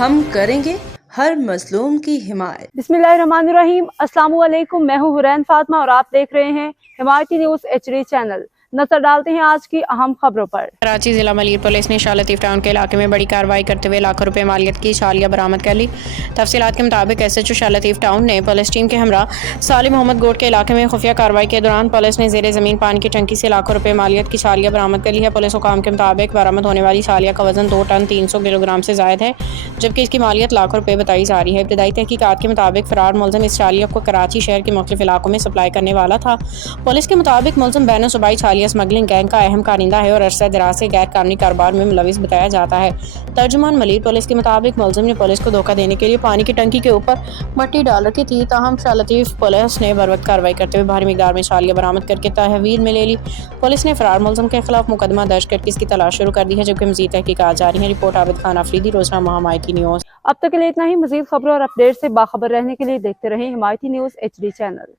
हम करेंगे हर मजलूम की हिमायत। बिस्मिल्लाहिर्रहमानिर्रहीम। अस्सलाम वालेकुम। मैं हूँ हुरैन फातिमा और आप देख रहे हैं हिमायती न्यूज़ HD चैनल। नजर डालते हैं आज की अहम खबरों पर। कराची जिला मलीर पुलिस ने शाह लतीफ टाउन के इलाके में बड़ी कार्रवाई करते हुए लाखों रुपए मालियत की छालियां बरामद कर ली। तफसीलात के मुताबिक SHO शाह लतीफ टाउन ने पुलिस टीम के हमरा सालिम मोहम्मद गोट के इलाके में खुफिया कार्रवाई के दौरान पुलिस ने जेर ज़मीन पानी की टंकी से लाखों रुपए मालियत की छालियां बरामद कर ली है। पुलिस हुकाम के मुताबिक बरामद होने वाली छालिया का वजन 2 टन 300 किलोग्राम से ज़ायद है, जबकि इसकी मालियत लाखों रुपए बताई जा रही है। इब्तदाई तहकीकात के मुताबिक फरार मुलजिम इस छालिया को कराची शहर के मुख्तलिफ इलाकों में सप्लाई करने वाला था। पुलिस के मुताबिक मुलजिम बैन सूबाई छालिया स्मगलिंग गैंग का अहम कारिंदा है और अरसा दराज से गैर कानूनी कारोबार में मुलविस बताया जाता है। तर्जुमान मलीर पुलिस के मुताबिक मुलजिम ने पुलिस को धोखा देने के लिए पानी की टंकी के ऊपर मट्टी डाल रखी थी। ताहम शाह लतीफ पुलिस ने बर वक्त कार्रवाई करते हुए भारी मिकदार में छालियां बरामद करके तहवील में ले ली। पुलिस ने फरार मुलजिम के खिलाफ मुकदमा दर्ज करके इसकी तलाश शुरू कर दी है, जबकि मजीद तहकीकात जारी है। रिपोर्ट आबिद खान अफरीदी, रोजनामा हिमायती न्यूज़। अब तक के लिए इतना ही। मजीद खबरों और अपडेट से बाखबर रहने के लिए देखते रहें हिमायती न्यूज़ HD चैनल।